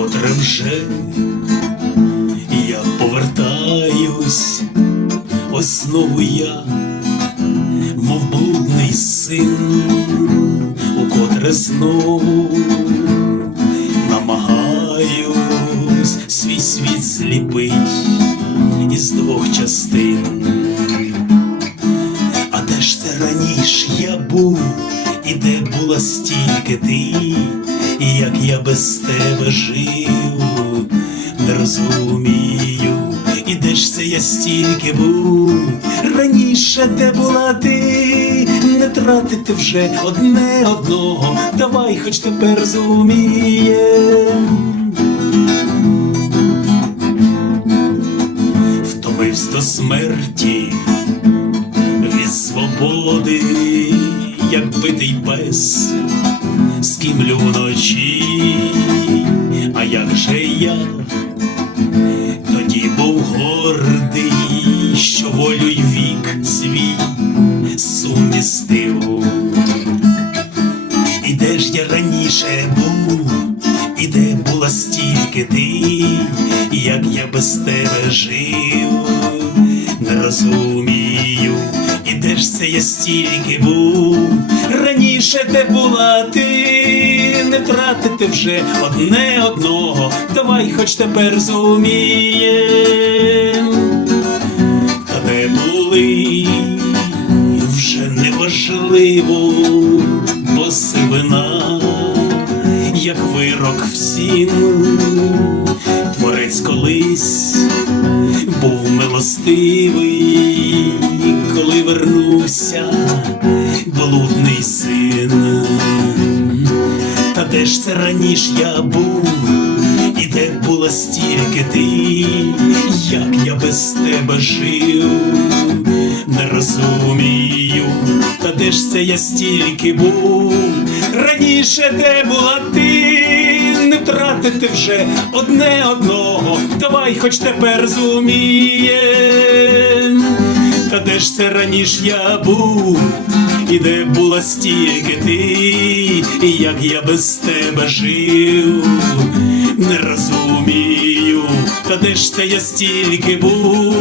котре вже я повертаюсь, ось основу я, мов блудний син, у котре знову намагаюсь свій світ зліпить із двох частин. А де ж ти раніше я був, і де була стільки ти? Як я без тебе жив, не розумію, і де ж це я стільки був, раніше де була ти, не тратити вже одне одного, давай хоч тепер зумієм. Втомився до смерті від свободи, як битий пес, скімлю вночі, а як же я? Тоді був гордий, що волю й вік свій сумістив. І де ж я раніше був, і де була стільки ти, як я без тебе жив, не розумію, і де ж це я стільки був, раніше де була ти, не тратити вже одне одного, давай хоч тепер зумієм, та де були вже неважливо, бо сивина, як вирок всім, творець колись був милостивий, коли вернувся блудний син. Та де ж це раніше я був, і де була стільки ти, як я без тебе жив, не розумію, та де ж це я стільки був, раніше де була ти, не втратити вже одне одного, давай хоч тепер зумієм. Та де ж це раніше я був, і де була стільки ти, і як я без тебе жив, не розумію, та де ж це я стільки був,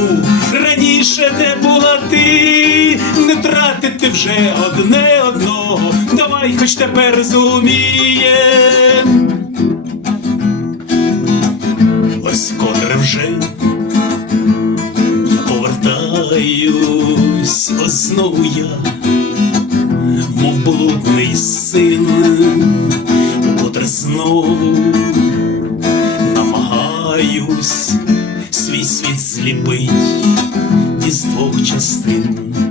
раніше де була ти, не тратити вже одне одного, давай хоч тепер зумієм. Ось котре вже повертаюсь, ось знову я, мов блудний син, котре знову намагаюсь свій світ сліпить із двох частин.